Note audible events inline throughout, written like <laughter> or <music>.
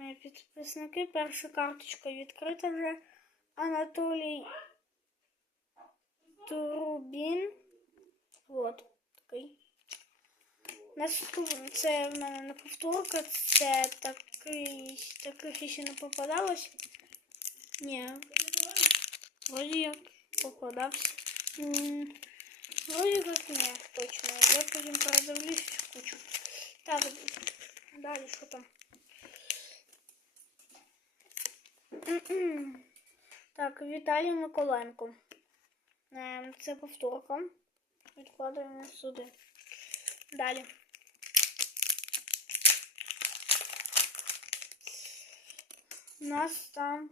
Мої підписники. Перша карточка відкрита вже. Анатолій Турубін. От такий. Наступний це в мене не повторка. Це такий. Таких ще не попадалось. Ні. Вроді як попадався. Вроді як ні, точно. Я потім передивлюсь кучу. Так, далі що там? <clears throat> Так, Віталій Миколенко. Ем, Це повторка. Відкладаємо сюди. Далі. У нас там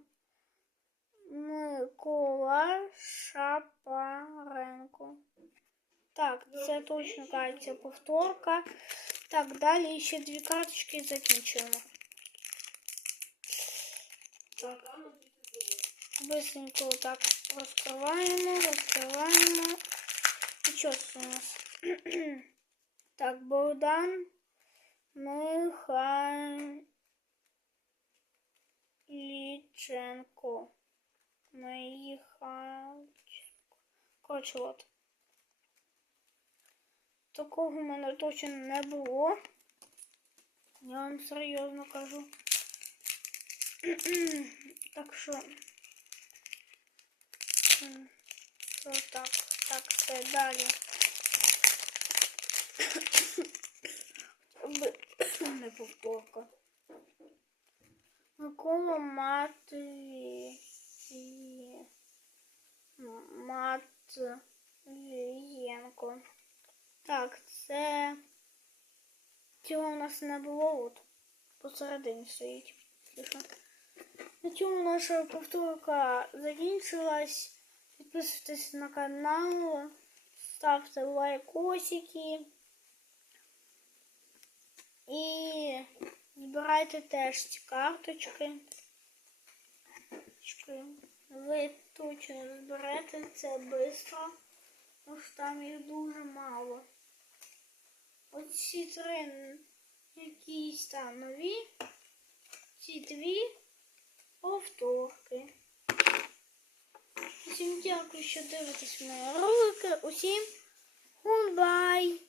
Микола Шапаренко. Так, це точно кажеться повторка. Так, далі ще дві карточки закінчуємо. Так. Быстренько так розкриваємо, розкриваємо. І що це у нас? <clears throat> так, Богдан Михайліченко. Михайліченко. Коротше, от. Такого в мене точно не було. Я вам серйозно кажу. <clears throat> так що. м, так, так, все далі. Не повторка. Микола Матвій. Матвієнко. Так, це цього у нас не було, от посередині стоїть. Тихо. На цьому наша повторка закінчилась. Підписуйтесь на канал, ставте лайкосики і збирайте теж ці карточки. Ви точно зберете це швидко, тому що там їх дуже мало. Оці три якісь там нові, ці дві повторки. Усім дякую, що дивитесь мої ролики. Усім гудбай!